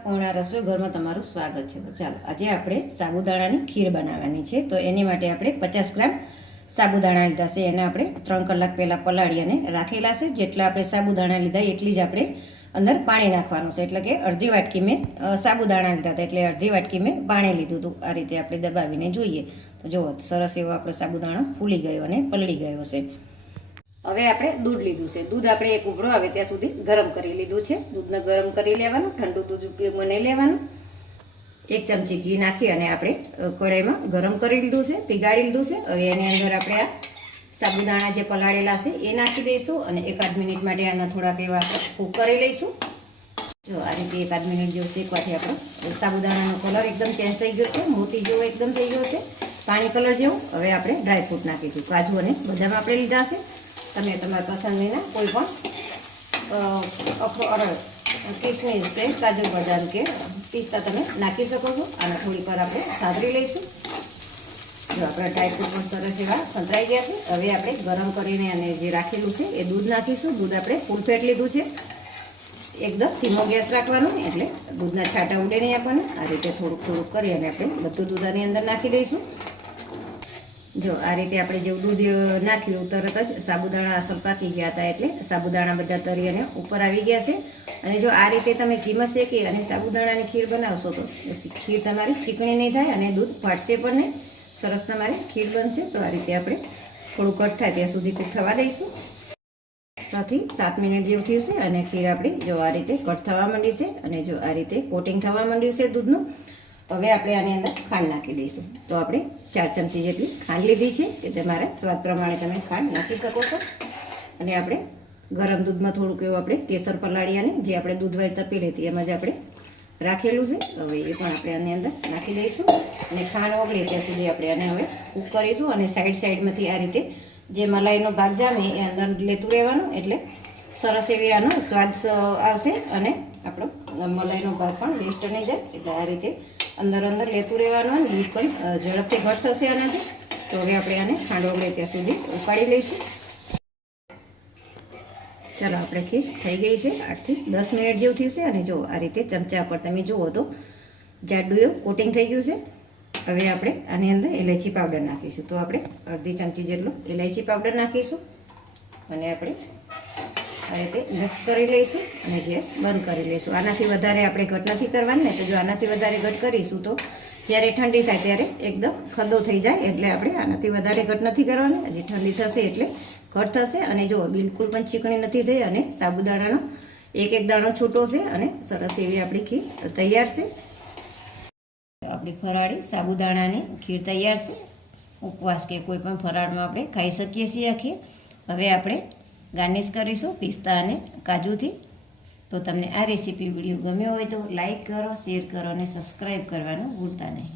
પૂર્ણા રસોઈ ઘરમાં તમારું સ્વાગત છે. તો ચાલો આજે આપણે સાબુદાણાની ખીર બનાવવાની છે. તો એની માટે આપણે 50 ગ્રામ સાબુદાણા લીધા છે. એને આપણે 3 કલાક પહેલાં પલાળી અને રાખેલા છે. જેટલા આપણે સાબુદાણા લીધા એટલી જ આપણે અંદર પાણી નાખવાનું છે. એટલે કે અડધી વાટકી મેં સાબુદાણા લીધા હતા, એટલે અડધી વાટકી મેં પાણી લીધું હતું. આ રીતે આપણે દબાવીને જોઈએ તો જુઓ સરસ એવો આપણો સાબુદાણો ફૂલી ગયો અને પલળી ગયો છે. હવે આપણે દૂધ લીધું છે. દૂધ આપણે એક ઉભરો આવે ત્યાં સુધી ગરમ કરી લીધું છે. દૂધને ગરમ કરી લેવાનું, ઠંડુ દૂધ ઉપયોગમાં નહીં લેવાનું. 1 ચમચી ઘી નાખી અને આપણે કઢાઈમાં ગરમ કરી લીધું છે, પીગાળી લીધું છે. હવે એની અંદર આપણે આ સાબુદાણા જે પલાળેલા છે એ નાખી દઈશું અને 1-8 મિનિટ માટે આના થોડાક એવા આપણે કૂક કરી લઈશું. જો આ રીતે 1-8 મિનિટ જેવું શેકવાથી આપણો સાબુદાણાનો કલર એકદમ ચેન્જ થઈ ગયો છે, મોતી જેવો એકદમ થઈ ગયો છે, પાણી કલર જેવું. હવે આપણે ડ્રાયફ્રૂટ નાખીશું. કાજુ અને બદામ આપણે લીધા છે. તમે તમારા પસંદગીના કોઈ પણ કિસમિસ કે કાજુ બદામ કે પિસ્તા તમે નાખી શકો છો. આને થોડીક વાર આપણે સાંતળી લઈશું. જો આપણા ડ્રાયફ્રૂટ પણ સરસ એવા સંતરાઈ ગયા છે. હવે આપણે ગરમ કરીને અને જે રાખેલું છે એ દૂધ નાખીશું. દૂધ આપણે ફૂલ ફેટ લીધું છે. એકદમ ધીમો ગેસ રાખવાનો, એટલે દૂધના છાંટા ઉડે નહીં આપણને. આ રીતે થોડુંક કરી અને આપણે બધું દૂધ આની અંદર નાખી દઈશું. જો આ રીતે આપણે જેવું દૂધ નાખ્યું તરત જ સાબુદાણા અસલ પાકી ગયા હતા, એટલે સાબુદાણા બધા તરી અને ઉપર આવી ગયા છે. અને જો આ રીતે તમે ઘીમાં શેકી અને સાબુદાણાની ખીર બનાવશો તો ખીર તમારી ચીકણી નહીં થાય અને દૂધ ફાટશે પણ નહીં. સરસ તમારી ખીર બનશે. તો આ રીતે આપણે થોડું કટ થાય ત્યાં સુધી કૂક થવા દઈશું. 6 થી 7 મિનિટ જેવું થયું છે અને ખીર આપણી જો આ રીતે કટ થવા માંડી છે અને જો આ રીતે કોટિંગ થવા માંડ્યું છે દૂધનું. હવે આપણે આની અંદર ખાંડ નાખી દઈશું. તો આપણે 4 ચમચી જેટલી ખાંડ લીધી છે. એ તમારા સ્વાદ પ્રમાણે તમે ખાંડ નાખી શકો છો. અને આપણે ગરમ દૂધમાં થોડુંક એવું આપણે કેસર પલાળી અને જે આપણે દૂધવાળી તપેલી હતી એમાં જ આપણે રાખેલું છે. હવે એ પણ આપણે આની અંદર નાખી દઈશું અને ખાંડ ઓગળે ત્યાં સુધી આપણે આને હવે કૂક કરીશું. અને સાઈડમાંથી આ રીતે જે મલાઈનો ભાગ જામે એ અંદર લેતું રહેવાનું, એટલે સરસ એવી આનો સ્વાદ આવશે અને આપણો મલાઈનો ભાગ પણ વેસ્ટ નહીં જાય. એટલે આ રીતે અંદર લેતું રહેવાનું અને લીક પણ ઝડપથી ઘટ થશે આનાથી. તો હવે આપણે આને ખાંડ ઓગળે ત્યાં સુધી ઉકાળી લઈશું. ચાલો આપણે ખીર થઈ ગઈ છે. 8 થી 10 મિનિટ જેવું થયું છે. અને જો આ રીતે ચમચા પર તમે જુઓ તો જાડું એવું કોટિંગ થઈ ગયું છે. હવે આપણે આની અંદર ઇલાયચી પાવડર નાખીશું. તો આપણે અડધી ચમચી જેટલો ઇલાયચી પાવડર નાખીશું અને આપણે આ રીતે મિક્સ કરી લઈશું અને ગેસ બંધ કરી લઈશું. આનાથી વધારે આપણે ઘટ નથી કરવાની ને. તો જો આનાથી વધારે ઘટ કરીશું તો જ્યારે ઠંડી થાય ત્યારે એકદમ ખદ્દો થઈ જાય. એટલે આપણે આનાથી વધારે ઘટ નથી કરવાની. હજી ઠંડી થશે એટલે ઘટ થશે. અને જો બિલકુલ પણ ચીકણી નથી થઈ અને સાબુદાણાનો એક દાણો છૂટો છે અને સરસ એવી આપણી ખીર તૈયાર છે. આપણી ફરાળી સાબુદાણાની ખીર તૈયાર છે. ઉપવાસ કે કોઈ પણ ફરાળમાં આપણે ખાઈ શકીએ છીએ આ ખીર. હવે આપણે ગાર્નિશ કરીશું પિસ્તા અને કાજુથી. તો તમને આ રેસીપી વિડીયો ગમ્યો હોય તો લાઈક કરો, શેર કરો અને સબસ્ક્રાઈબ કરવાનું ભૂલતા નહીં.